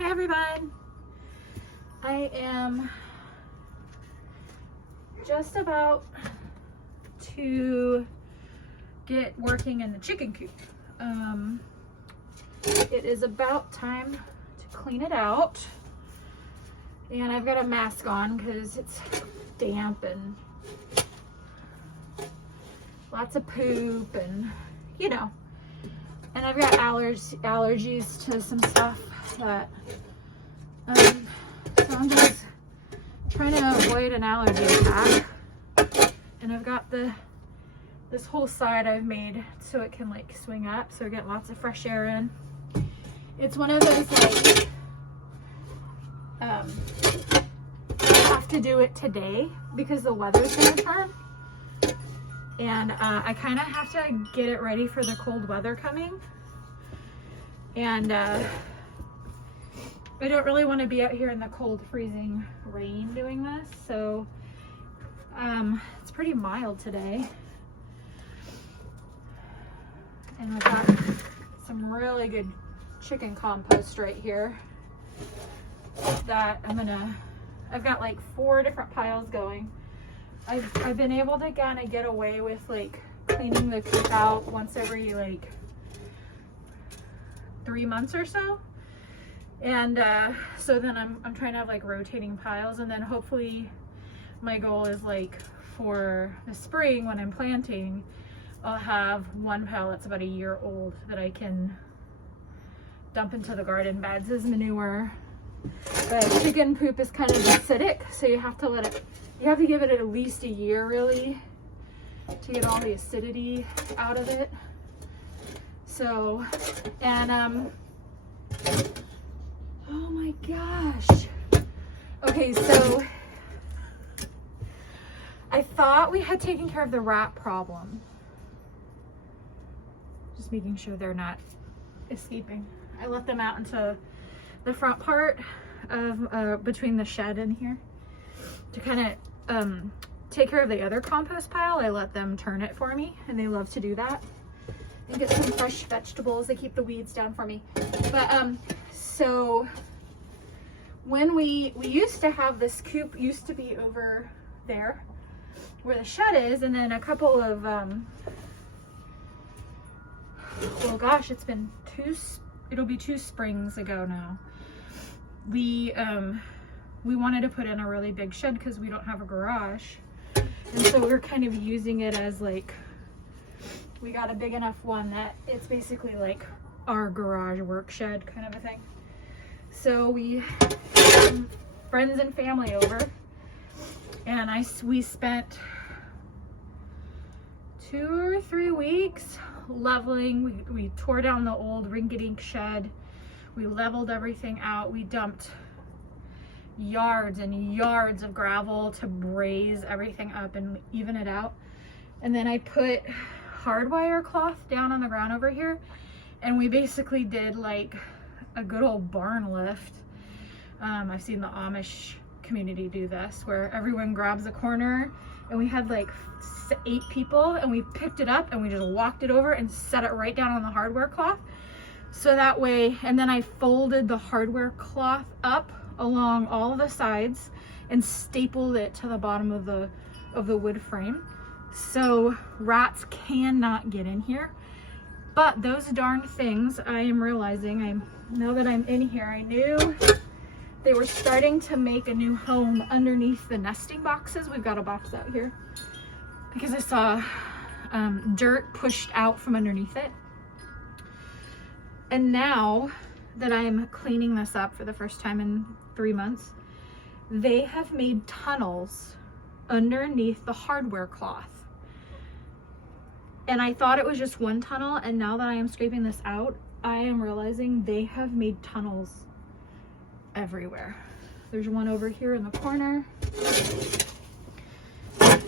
Hi everyone. I am just about to get working in the chicken coop. It is about time to clean it out, and I've got a mask on because it's damp and lots of poop and and I've got allergies to some stuff that so I'm just trying to avoid an allergy attack. And I've got this whole side I've made so it can like swing up, so I get lots of fresh air in. It's one of those like I have to do it today because the weather's gonna turn, and I kind of have to get it ready for the cold weather coming. And I don't really want to be out here in the cold freezing rain doing this, so it's pretty mild today. And I've got some really good chicken compost right here that I've got like 4 different piles going. I've been able to kind of get away with like cleaning the coop out once every like 3 months or so. And so then I'm trying to have like rotating piles, and then hopefully my goal is like for the spring when I'm planting, I'll have one pile that's about a year old that I can dump into the garden beds as manure. But chicken poop is kind of acidic, so you have to give it at least a year really to get all the acidity out of it. So, and oh my gosh. Okay, so I thought we had taken care of the rat problem. Just making sure they're not escaping. I let them out into the front part of between the shed and here to kind of take care of the other compost pile. I let them turn it for me, and they love to do that. And get some fresh vegetables. They keep the weeds down for me. But so when we used to have this coop, used to be over there where the shed is, and then a couple of well gosh, it'll be 2 springs ago now, we wanted to put in a really big shed because we don't have a garage, and so we're kind of using it as like, we got a big enough one that it's basically like our garage work shed kind of a thing. So we had some friends and family over, and we spent 2 or 3 weeks leveling. We tore down the old rinky-dink shed. We leveled everything out. We dumped yards and yards of gravel to braze everything up and even it out. And then I put hardwire cloth down on the ground over here, and we basically did like a good old barn lift. I've seen the Amish community do this, where everyone grabs a corner, and we had like 8 people, and we picked it up and we just walked it over and set it right down on the hardware cloth. So that way, and then I folded the hardware cloth up along all the sides and stapled it to the bottom of the wood frame, so rats cannot get in here. But those darn things, I am realizing, now that I'm in here, I knew they were starting to make a new home underneath the nesting boxes. We've got a box out here because I saw dirt pushed out from underneath it. And now that I'm cleaning this up for the first time in 3 months, they have made tunnels underneath the hardware cloth. And I thought it was just one tunnel, and now that I am scraping this out, I am realizing they have made tunnels everywhere. There's one over here in the corner.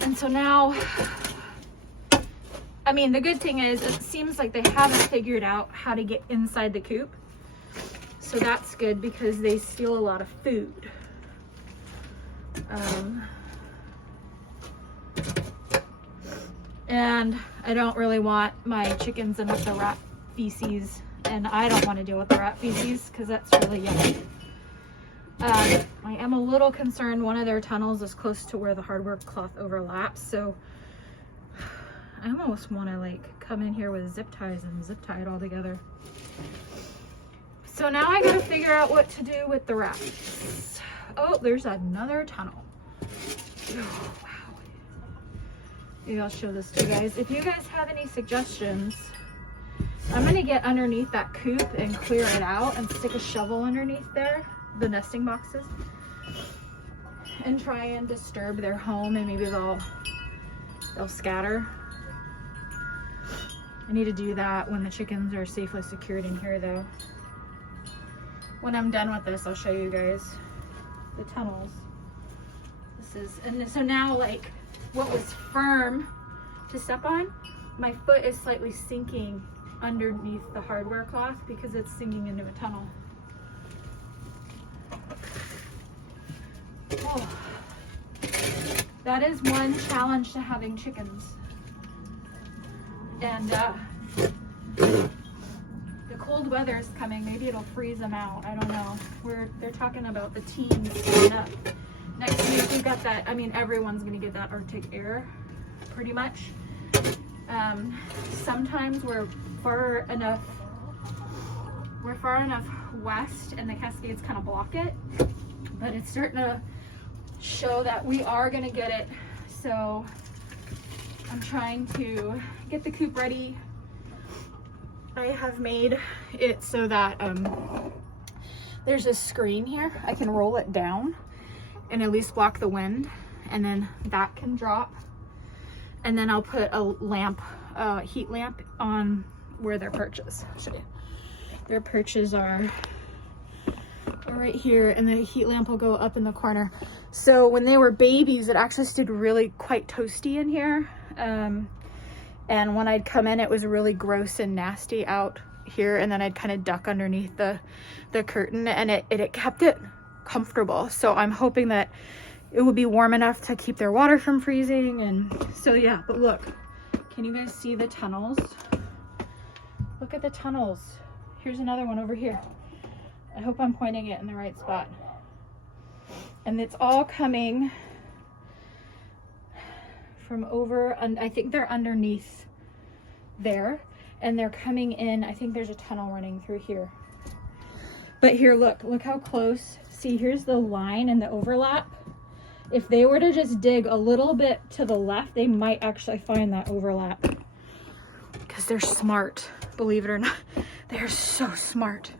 And so now, I mean, the good thing is it seems like they haven't figured out how to get inside the coop. So that's good because they steal a lot of food. And I don't really want my chickens in with the rat feces, and I don't want to deal with the rat feces because that's really yucky. I am a little concerned one of their tunnels is close to where the hardware cloth overlaps, so I almost want to like come in here with zip ties and zip tie it all together. So now I gotta figure out what to do with the rats. Oh, there's another tunnel. Oh, wow. Maybe I'll show this to you guys. If you guys have any suggestions, I'm gonna get underneath that coop and clear it out and stick a shovel underneath there, the nesting boxes, and try and disturb their home, and maybe they'll scatter. I need to do that when the chickens are safely secured in here though. When I'm done with this, I'll show you guys the tunnels. And so now, like, what was firm to step on, my foot is slightly sinking underneath the hardware cloth because it's sinking into a tunnel. Oh. That is one challenge to having chickens. And the cold weather is coming. Maybe it'll freeze them out. I don't know. They're talking about the teens coming up. Next week we've got that. I mean, everyone's gonna get that Arctic air, pretty much. Sometimes we're far enough west, and the Cascades kind of block it. But it's starting to show that we are gonna get it. So I'm trying to get the coop ready. I have made it so that there's a screen here. I can roll it down and at least block the wind, and then that can drop. And then I'll put a lamp, heat lamp on where their perches. I'll show you. Their perches are right here, and the heat lamp will go up in the corner. So when they were babies, it actually stayed really quite toasty in here. And when I'd come in, it was really gross and nasty out here, and then I'd kind of duck underneath the curtain, and it kept it comfortable. So I'm hoping that it will be warm enough to keep their water from freezing. And so yeah, but look, can you guys see the tunnels? Look at the tunnels. Here's another one over here. I hope I'm pointing it in the right spot. And it's all coming from over, and I think they're underneath there, and they're coming in. I think there's a tunnel running through here. But here, look how close. See, here's the line and the overlap. If they were to just dig a little bit to the left, they might actually find that overlap. Because they're smart, believe it or not. They're so smart.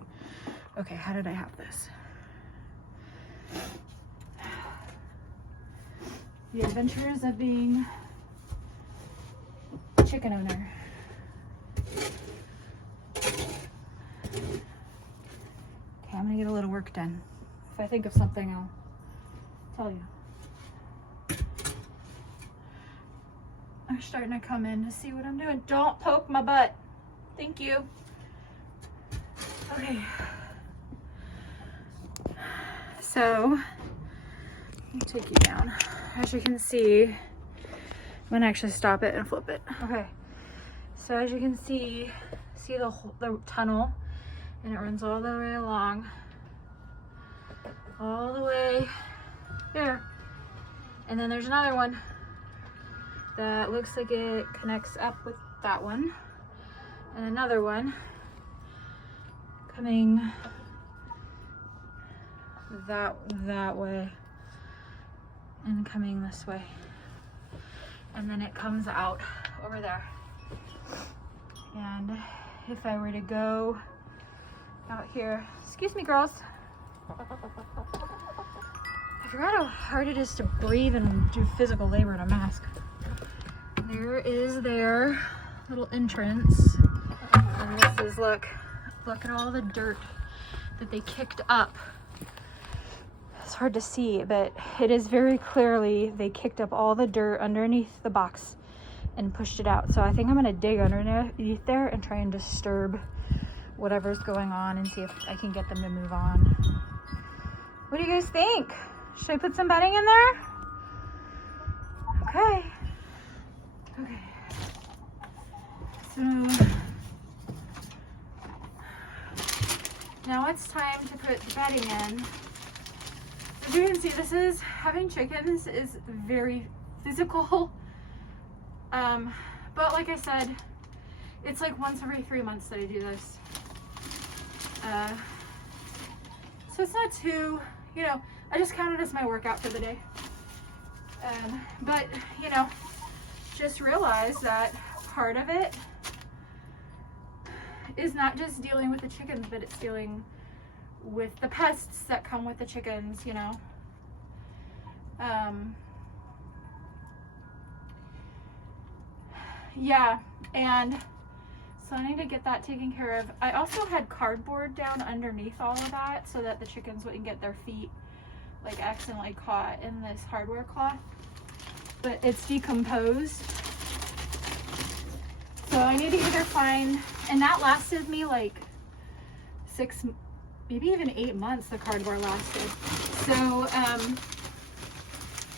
Okay, how did I have this? The adventures of being a chicken owner. Okay, I'm gonna get a little work done. If I think of something, I'll tell you. They're starting to come in to see what I'm doing. Don't poke my butt. Thank you. Okay. So, let me take you down. As you can see, I'm gonna actually stop it and flip it. Okay. So as you can see the tunnel, and it runs all the way along, all the way there. And then there's another one that looks like it connects up with that one, and another one coming that way and coming this way, and then it comes out over there. And if I were to go out here, excuse me girls, I forgot how hard it is to breathe and do physical labor in a mask. There is their little entrance, and this is, look at all the dirt that they kicked up. It's hard to see, but it is very clearly they kicked up all the dirt underneath the box and pushed it out. So I think I'm gonna dig underneath there and try and disturb whatever's going on and see if I can get them to move on. What do you guys think? Should I put some bedding in there? Okay. So now it's time to put the bedding in. As you can see, having chickens is very physical. But like I said, it's like once every 3 months that I do this. So it's not too, you know, I just count it as my workout for the day. But, you know, just realize that part of it is not just dealing with the chickens, but it's dealing with the pests that come with the chickens, you know. Yeah, and so I need to get that taken care of. I also had cardboard down underneath all of that so that the chickens wouldn't get their feet like accidentally caught in this hardware cloth, but it's decomposed. So I need to either find, and that lasted me like 6, maybe even 8 months the cardboard lasted. So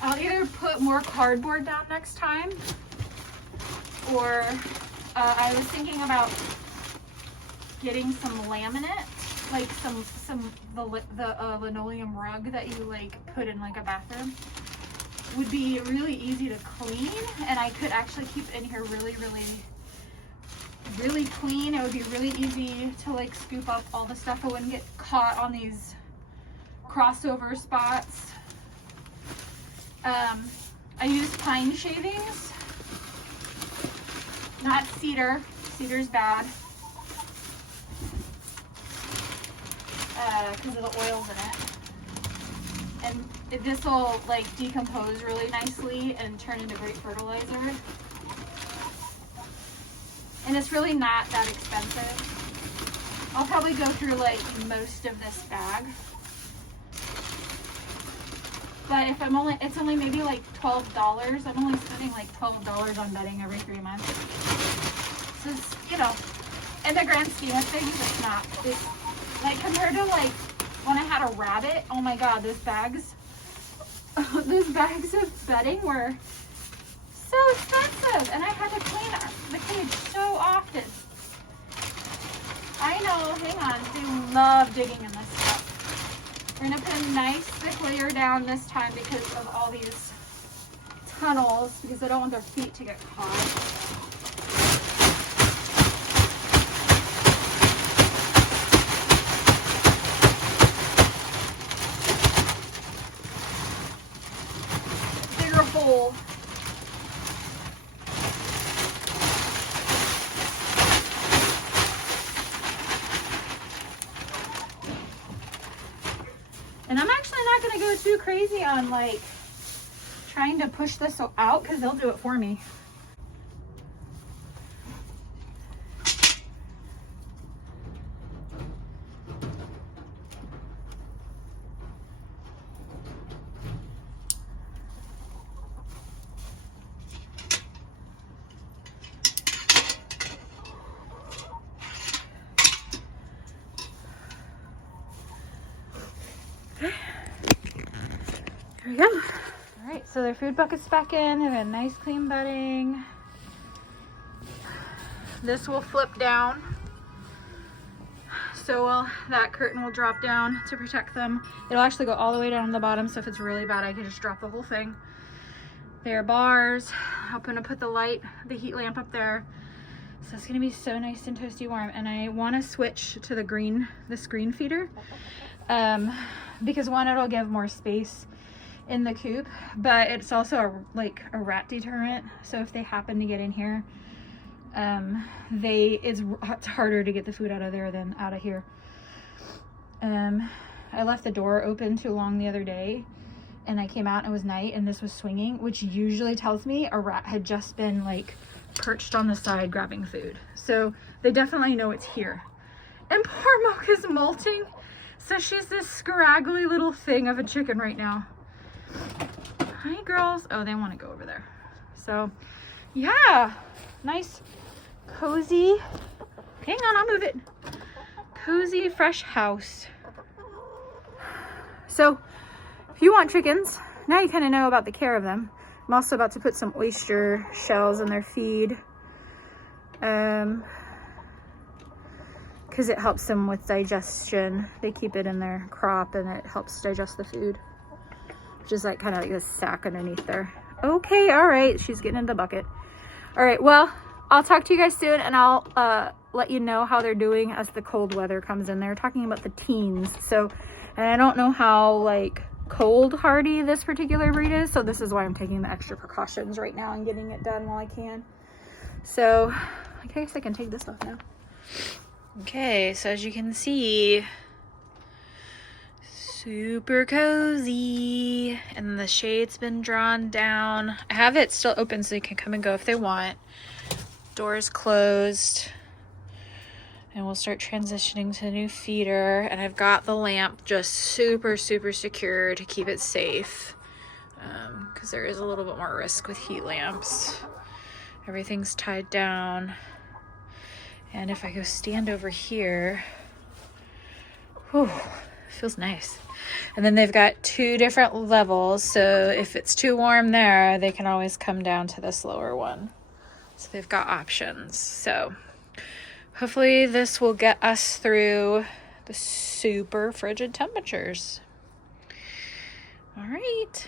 I'll either put more cardboard down next time, or I was thinking about getting some laminate, like the linoleum rug that you like put in like a bathroom. Would be really easy to clean, and I could actually keep it in here really clean. It would be really easy to like scoop up all the stuff. I wouldn't get caught on these crossover spots. I use pine shavings, not cedar. Cedar's bad because of the oils in it. And this will like decompose really nicely and turn into great fertilizer. And it's really not that expensive. I'll probably go through like most of this bag. But if it's only maybe like $12. I'm only spending like $12 on bedding every 3 months. So it's, you know, in the grand scheme of things, it's not. It's like compared to like when I had a rabbit, oh my God, those bags of bedding were so expensive, and I had to clean the cage so often. I know, hang on, they love digging in this stuff. We're gonna put a nice thick layer down this time because of all these tunnels, because I don't want their feet to get caught. Hole. And I'm actually not going to go too crazy on like trying to push this out because they'll do it for me. There we go. All right, so their food bucket's back in. They've got nice clean bedding. This will flip down. So that curtain will drop down to protect them. It'll actually go all the way down to the bottom, so if it's really bad, I can just drop the whole thing. There are bars. I'm gonna put the heat lamp up there. So it's gonna be so nice and toasty warm. And I wanna switch to the screen feeder. Because one, it'll give more space in the coop, but it's also a rat deterrent. So if they happen to get in here, it's harder to get the food out of there than out of here. I left the door open too long the other day, and I came out and it was night and this was swinging, which usually tells me a rat had just been like perched on the side grabbing food. So they definitely know it's here. And poor Mocha's molting, so she's this scraggly little thing of a chicken right now. Hi girls. Oh, they want to go over there. So yeah, nice cozy, hang on, I'll move it, cozy fresh house. So if you want chickens, now you kind of know about the care of them. I'm also about to put some oyster shells in their feed because it helps them with digestion. They keep it in their crop and it helps digest the food. which is like kind of like this sack underneath there. Okay, all right, she's getting in the bucket. All right, well, I'll talk to you guys soon, and I'll let you know how they're doing as the cold weather comes in. They're talking about the teens, so, and I don't know how like cold hardy this particular breed is, so this is why I'm taking the extra precautions right now and getting it done while I can. So I guess I can take this off now. Okay, so as you can see, super cozy, and the shade's been drawn down. I have it still open so they can come and go if they want. Doors closed, and we'll start transitioning to the new feeder. And I've got the lamp just super secure to keep it safe, because there is a little bit more risk with heat lamps. Everything's tied down, and if I go stand over here, whew, feels nice. And then they've got 2 different levels, so if it's too warm there, they can always come down to this lower one. So they've got options. So hopefully this will get us through the super frigid temperatures. All right.